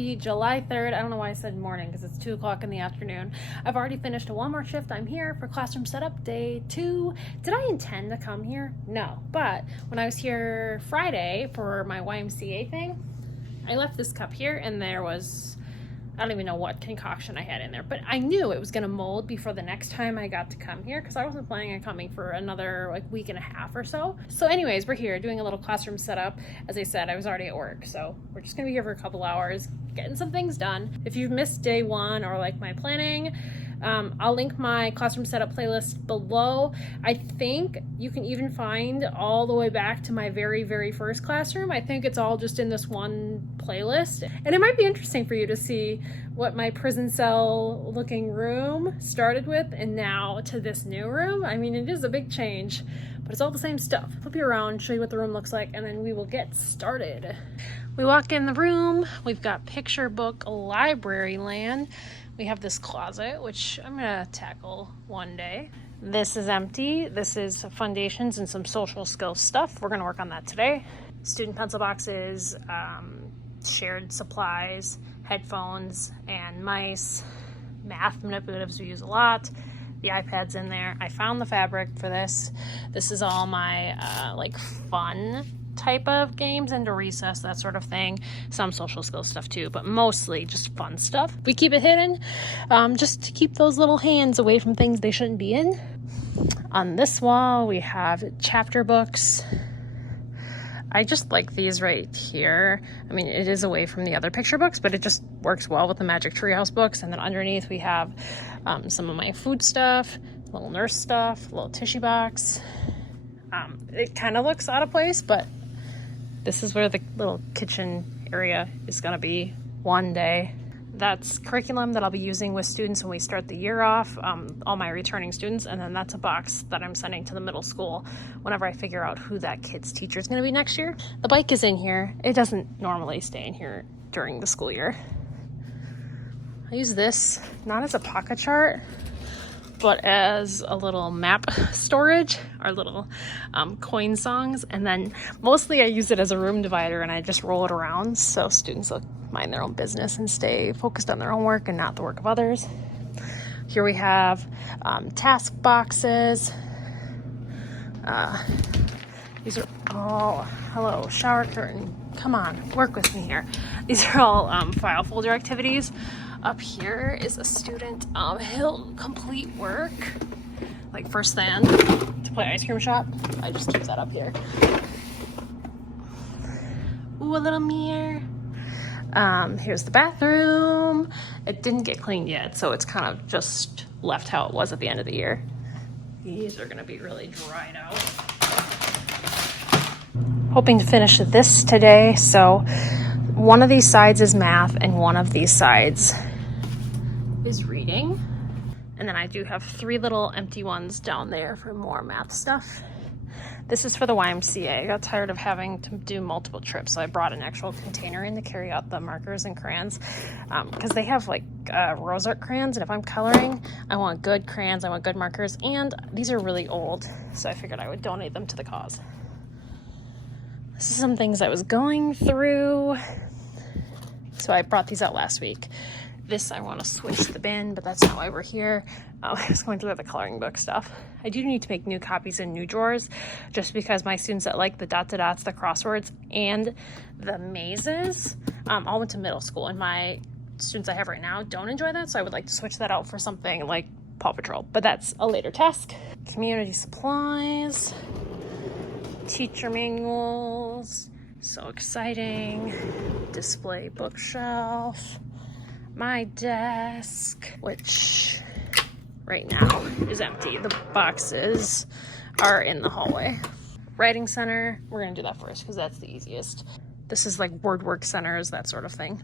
Happy July 3rd. I don't know why I said morning because it's 2 o'clock in the afternoon. I've already finished a Walmart shift. I'm here for classroom setup day 2. Did I intend to come here? No. But when I was here Friday for my YMCA thing, I left this cup here and there was, I don't even know what concoction I had in there, but I knew it was going to mold before the next time I got to come here because I wasn't planning on coming for another week and a half or so. So anyways, we're here doing a little classroom setup. As I said, I was already at work, so we're just going to be here for a couple hours, getting some things done. If you've missed day 1 or my planning, I'll link my classroom setup playlist below. I think you can even find all the way back to my very first classroom. I think it's all just in this one playlist. And it might be interesting for you to see what my prison cell looking room started with and now to this new room. I mean, it is a big change, but it's all the same stuff. Flip you around, show you what the room looks like, and then we will get started. We walk in the room, we've got picture book library land. We have this closet, which I'm gonna tackle one day. This is empty. This is foundations and some social skills stuff. We're gonna work on that today. Student pencil boxes, shared supplies, headphones and mice, math manipulatives we use a lot. The iPad's in there. I found the fabric for this. This is all my fun type of games into recess, that sort of thing. Some social skills stuff too, but mostly just fun stuff. We keep it hidden just to keep those little hands away from things they shouldn't be in. On this wall we have chapter books. I just like these right here. I mean, it is away from the other picture books, but it just works well with the Magic Treehouse books. And then underneath we have some of my food stuff, little nurse stuff, little tissue box. It kind of looks out of place, but this is where the little kitchen area is going to be one day. That's curriculum that I'll be using with students when we start the year off, all my returning students, and then that's a box that I'm sending to the middle school whenever I figure out who that kid's teacher is going to be next year. The bike is in here. It doesn't normally stay in here during the school year. I use this not as a pocket chart, but as a little map storage, our little coin songs. And then mostly I use it as a room divider and I just roll it around so students will mind their own business and stay focused on their own work and not the work of others. Here we have task boxes. These are all, hello, shower curtain. Come on, work with me here. These are all file folder activities. Up here is a student, he'll complete work, like first thing to play ice cream shop. I just keep that up here. Ooh, a little mirror. Here's the bathroom. It didn't get cleaned yet, so it's kind of just left how it was at the end of the year. These are gonna be really dried out. Hoping to finish this today, so one of these sides is math and one of these sides is reading. And then I do have 3 little empty ones down there for more math stuff. This is for the YMCA. I got tired of having to do multiple trips, so I brought an actual container in to carry out the markers and crayons because they have rose art crayons, and if I'm coloring, I want good crayons, I want good markers, and these are really old, so I figured I would donate them to the cause. This is some things I was going through. So I brought these out last week. This I want to switch the bin, but that's not why we're here. I was going through the coloring book stuff. I do need to make new copies in new drawers just because my students that like the dot-to-dots, the crosswords, and the mazes all went to middle school, and my students I have right now don't enjoy that, so I would like to switch that out for something like Paw Patrol, but that's a later task. Community supplies, teacher manuals, so exciting, display bookshelf, my desk, which right now is empty. The boxes are in the hallway. Writing center, we're gonna do that first because that's the easiest. This is like word work centers, that sort of thing.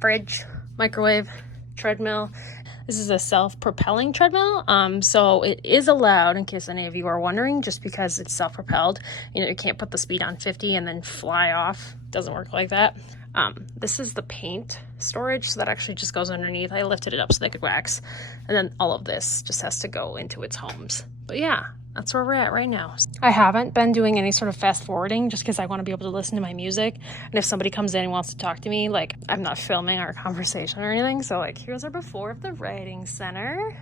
Fridge, microwave, treadmill. This is a self-propelling treadmill, so it is allowed, in case any of you are wondering, just because it's self-propelled. You can't put the speed on 50 and then fly off. It doesn't work like that. This is the paint storage, so that actually just goes underneath. I lifted it up so they could wax. And then all of this just has to go into its homes. But yeah, that's where we're at right now. I haven't been doing any sort of fast forwarding just because I want to be able to listen to my music. And if somebody comes in and wants to talk to me, like, I'm not filming our conversation or anything. So like, here's our before of the writing center.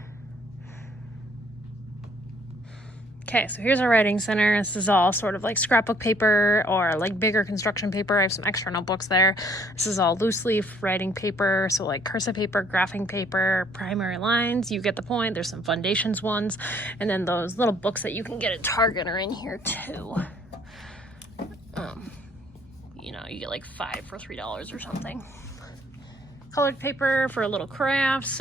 Okay, so here's our writing center. This is all sort of like scrapbook paper or like bigger construction paper. I have some extra notebooks there. This is all loose leaf writing paper. So like cursive paper, graphing paper, primary lines. You get the point. There's some foundations ones. And then those little books that you can get at Target are in here too. You know, you get like 5 for $3 or something. Colored paper for little crafts.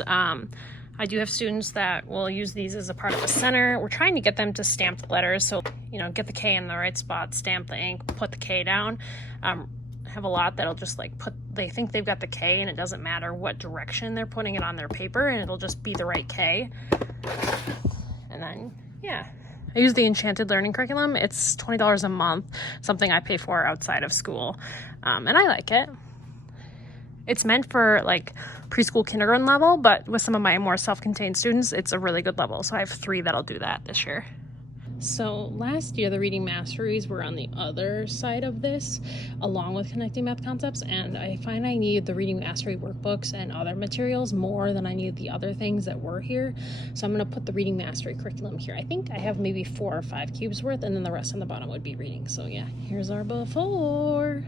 I do have students that will use these as a part of a center. We're trying to get them to stamp the letters. So, you know, get the K in the right spot, stamp the ink, put the K down. I have a lot that'll just like they think they've got the K and it doesn't matter what direction they're putting it on their paper and it'll just be the right K. And then, yeah. I use the Enchanted Learning Curriculum. It's $20 a month, something I pay for outside of school. And I like it. It's meant for like preschool, kindergarten level, but with some of my more self-contained students, it's a really good level. So I have 3 that'll do that this year. So last year, the reading masteries were on the other side of this, along with connecting math concepts. And I find I need the reading mastery workbooks and other materials more than I need the other things that were here. So I'm going to put the reading mastery curriculum here. I think I have maybe 4 or 5 cubes worth, and then the rest on the bottom would be reading. So yeah, here's our before.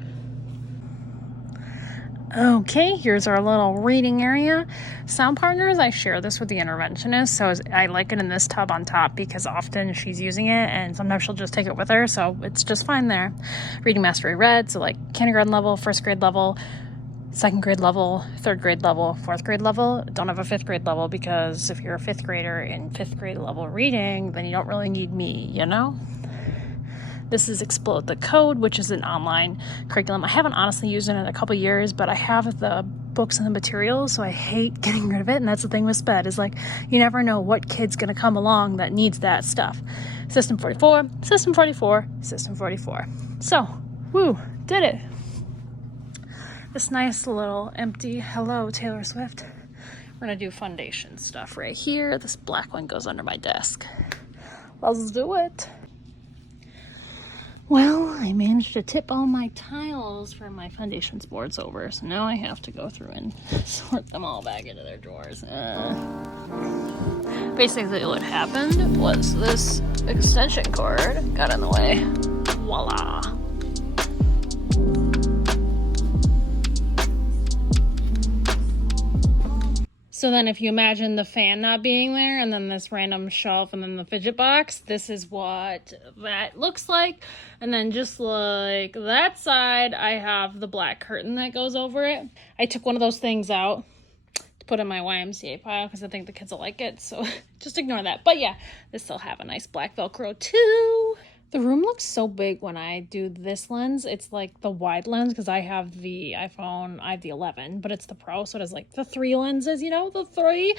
Okay, here's our little reading area. Sound Partners, I share this with the interventionist, so I like it in this tub on top because often she's using it and sometimes she'll just take it with her, so it's just fine there. Reading Mastery Red, so like kindergarten level, 1st grade level, 2nd grade level, 3rd grade level, 4th grade level. Don't have a 5th grade level because if you're a 5th grader in 5th grade level reading, then you don't really need me, you know? This is Explode the Code, which is an online curriculum. I haven't honestly used it in a couple years, but I have the books and the materials, so I hate getting rid of it. And that's the thing with SPED is like, you never know what kid's going to come along that needs that stuff. System 44, System 44, System 44. So, woo, did it. This nice little empty, hello, Taylor Swift. We're going to do foundation stuff right here. This black one goes under my desk. Let's do it. Well, I managed to tip all my tiles for my foundations boards over, so now I have to go through and sort them all back into their drawers. Basically what happened was this extension cord got in the way. Voila! So then if you imagine the fan not being there and then this random shelf and then the fidget box, this is what that looks like. And then just like that side, I have the black curtain that goes over it. I took one of those things out to put in my YMCA pile because I think the kids will like it. So just ignore that. But yeah, this will have a nice black Velcro too. The room looks so big when I do this lens. It's like the wide lens because I have the iPhone, I have the 11, but it's the Pro, so it has like the 3 lenses, you know, the 3.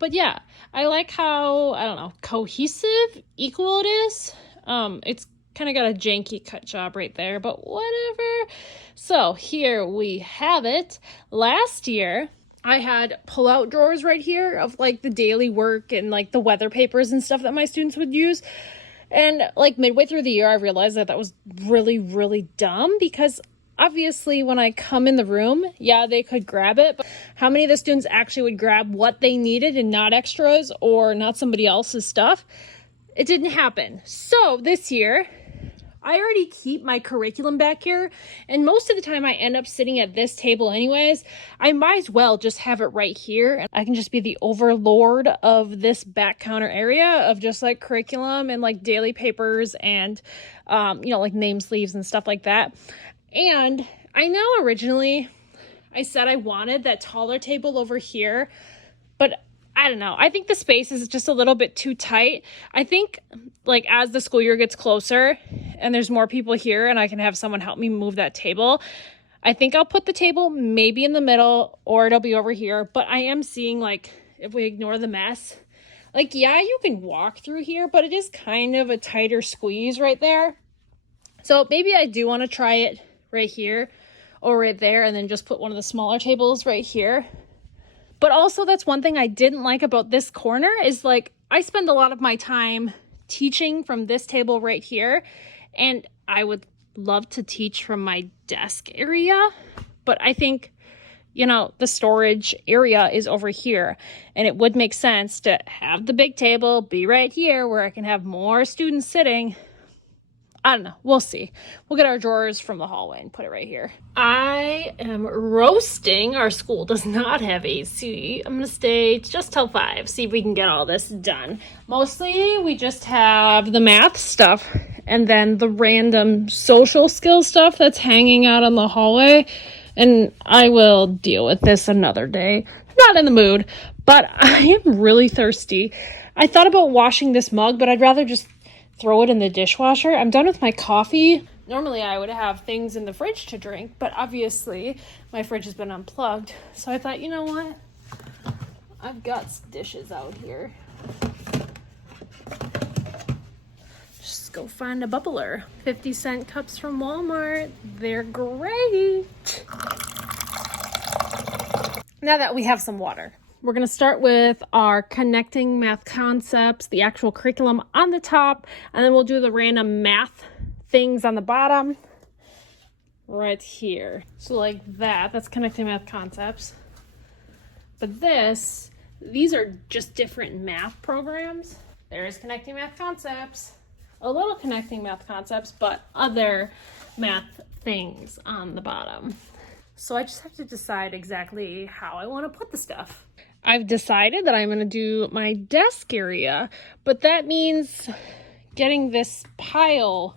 But yeah, I like how, I don't know, cohesive, equal it is. It's kind of got a janky cut job right there, but whatever. So here we have it. Last year, I had pull-out drawers right here of like the daily work and like the weather papers and stuff that my students would use. And like midway through the year, I realized that was really, really dumb because obviously when I come in the room, yeah, they could grab it. But how many of the students actually would grab what they needed and not extras or not somebody else's stuff? It didn't happen. So this year, I already keep my curriculum back here, and most of the time I end up sitting at this table anyways. I might as well just have it right here, and I can just be the overlord of this back counter area of just like curriculum and like daily papers and, you know, like name sleeves and stuff like that. And I know originally I said I wanted that taller table over here, but I don't know. I think the space is just a little bit too tight. I think like as the school year gets closer and there's more people here and I can have someone help me move that table, I think I'll put the table maybe in the middle or it'll be over here. But I am seeing like if we ignore the mess, like, yeah, you can walk through here, but it is kind of a tighter squeeze right there. So maybe I do want to try it right here or right there and then just put one of the smaller tables right here. But also that's one thing I didn't like about this corner is like I spend a lot of my time teaching from this table right here, and I would love to teach from my desk area, but I think, you know, the storage area is over here, and it would make sense to have the big table be right here where I can have more students sitting. I don't know. We'll see. We'll get our drawers from the hallway and put it right here. I am roasting. Our school does not have AC. I'm going to stay just till 5, see if we can get all this done. Mostly we just have the math stuff and then the random social skills stuff that's hanging out in the hallway. And I will deal with this another day. Not in the mood, but I am really thirsty. I thought about washing this mug, but I'd rather just throw it in the dishwasher. I'm done with my coffee. Normally I would have things in the fridge to drink, but obviously my fridge has been unplugged. So I thought, you know what? I've got dishes out here. Just go find a bubbler. 50-cent cups from Walmart. They're great. Now that we have some water, we're going to start with our connecting math concepts, the actual curriculum on the top, and then we'll do the random math things on the bottom right here. So like that's connecting math concepts. But these are just different math programs. There's connecting math concepts, a little connecting math concepts, but other math things on the bottom. So I just have to decide exactly how I want to put the stuff. I've decided that I'm going to do my desk area, but that means getting this pile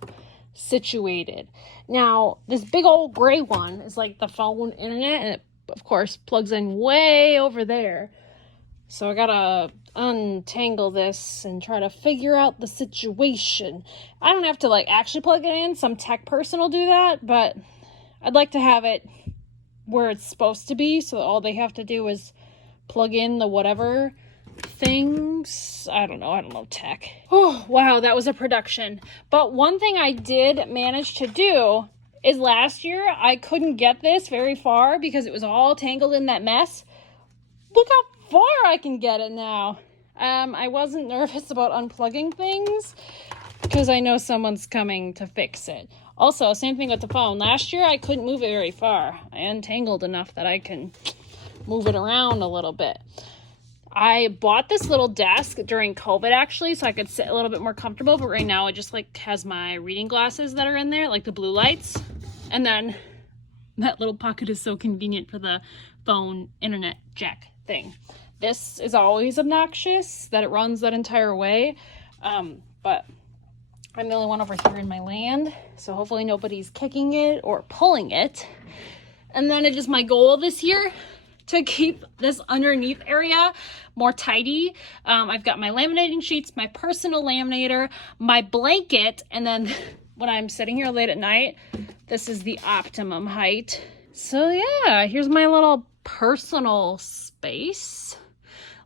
situated. Now, this big old gray one is like the phone internet, and it, of course, plugs in way over there. So I gotta untangle this and try to figure out the situation. I don't have to like actually plug it in. Some tech person will do that, but I'd like to have it where it's supposed to be, so all they have to do is plug in the whatever things. I don't know tech. Oh, wow, that was a production. But one thing I did manage to do is last year I couldn't get this very far because it was all tangled in that mess. Look how far I can get it now. I wasn't nervous about unplugging things because I know someone's coming to fix it. Also, same thing with the phone. Last year I couldn't move it very far. I untangled enough that I can move it around a little bit. I bought this little desk during COVID actually, so I could sit a little bit more comfortable, but right now it just like has my reading glasses that are in there, like the blue lights. And then that little pocket is so convenient for the phone internet jack thing. This is always obnoxious that it runs that entire way, but I'm the only one over here in my land, so hopefully nobody's kicking it or pulling it. And then it is my goal this year to keep this underneath area more tidy. I've got my laminating sheets, my personal laminator, my blanket, and then when I'm sitting here late at night, this is the optimum height. So yeah, here's my little personal space.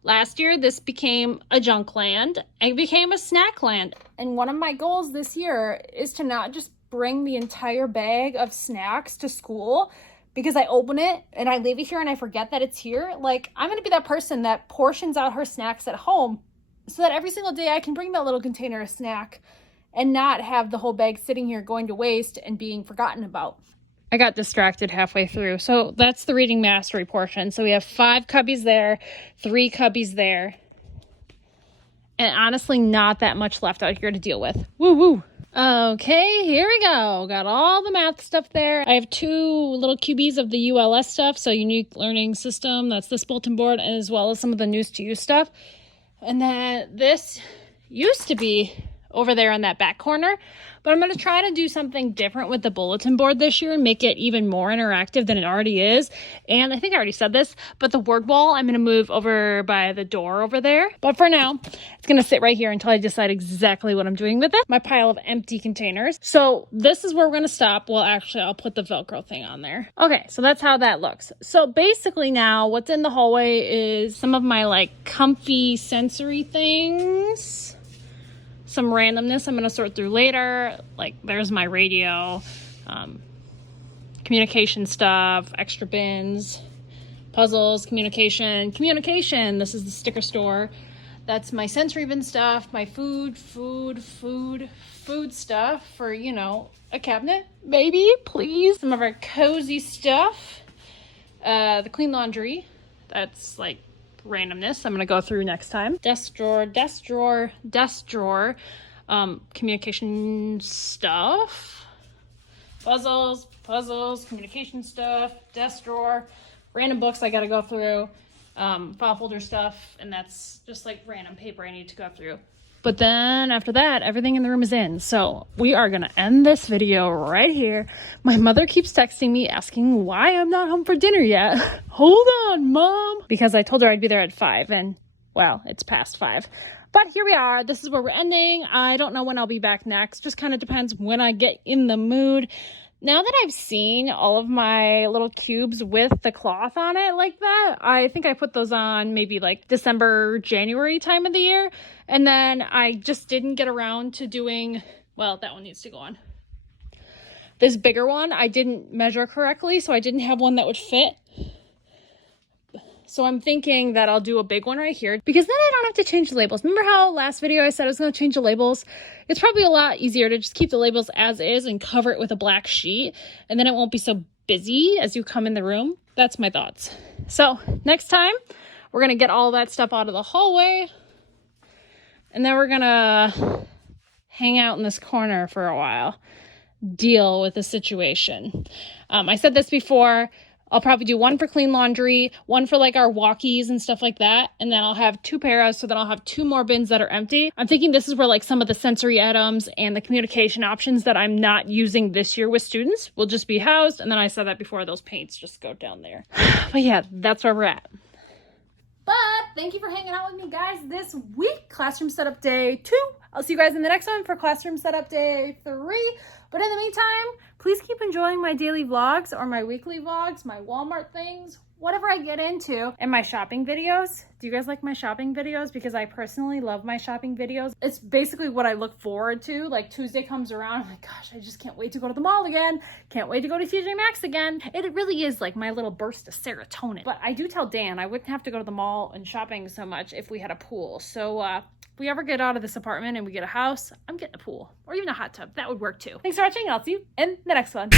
Last year, this became a junk land. It became a snack land. And one of my goals this year is to not just bring the entire bag of snacks to school because I open it and I leave it here and I forget that it's here. Like, I'm going to be that person that portions out her snacks at home so that every single day I can bring that little container of snack and not have the whole bag sitting here going to waste and being forgotten about. I got distracted halfway through. So that's the reading mastery portion. So we have 5 cubbies there, 3 cubbies there. And honestly, not that much left out here to deal with. Woo woo. Okay, here we go. Got all the math stuff there. I have 2 little cubies of the ULS stuff. So Unique Learning System. That's this bulletin board, as well as some of the news to you stuff. And then this used to be over there in that back corner, but I'm going to try to do something different with the bulletin board this year and make it even more interactive than it already is. And I think I already said this, but the word wall, I'm going to move over by the door over there. But for now, it's going to sit right here until I decide exactly what I'm doing with it. My pile of empty containers. So this is where we're going to stop. Well, actually, I'll put the Velcro thing on there. Okay, so that's how that looks. So basically now what's in the hallway is some of my like comfy sensory things. Some randomness I'm going to sort through later. Like there's my radio, communication stuff, extra bins, puzzles, communication. This is the sticker store. That's my sensory bin stuff, my food stuff for, you know, a cabinet, maybe, please. Some of our cozy stuff. The clean laundry. That's like randomness. I'm gonna go through next time. Desk drawer. Communication stuff. Puzzles, communication stuff, desk drawer, random books I gotta go through, file folder stuff, and that's just like random paper I need to go through. But then after that, everything in the room is in. So we are gonna end this video right here. My mother keeps texting me asking why I'm not home for dinner yet. Hold on, Mom. Because I told her I'd be there at 5 and well, it's past 5. But here we are. This is where we're ending. I don't know when I'll be back next. Just kind of depends when I get in the mood. Now that I've seen all of my little cubes with the cloth on it like that, I think I put those on maybe like December, January time of the year. And then I just didn't get around to doing, well, that one needs to go on. This bigger one, I didn't measure correctly, so I didn't have one that would fit. So I'm thinking that I'll do a big one right here because then I don't have to change the labels. Remember how last video I said I was going to change the labels? It's probably a lot easier to just keep the labels as is and cover it with a black sheet. And then it won't be so busy as you come in the room. That's my thoughts. So next time we're going to get all that stuff out of the hallway. And then we're going to hang out in this corner for a while. Deal with the situation. I said this before. I'll probably do one for clean laundry, one for like our walkies and stuff like that. And then I'll have 2 pairs. So then I'll have 2 more bins that are empty. I'm thinking this is where like some of the sensory items and the communication options that I'm not using this year with students will just be housed. And then I said that before, those paints just go down there. But yeah, that's where we're at. But thank you for hanging out with me guys this week. Classroom setup day 2. I'll see you guys in the next one for classroom setup day 3. But in the meantime, please keep enjoying my daily vlogs or my weekly vlogs, my Walmart things, whatever I get into, and my shopping videos. Do you guys like my shopping videos? Because I personally love my shopping videos. It's basically what I look forward to. Like Tuesday comes around, I'm like, gosh, I just can't wait to go to the mall again. Can't wait to go to TJ Maxx again. It really is like my little burst of serotonin. But I do tell Dan I wouldn't have to go to the mall and shopping so much if we had a pool. So if we ever get out of this apartment and we get a house, I'm getting a pool or even a hot tub. That would work too. Thanks for watching, and I'll see you in the next one.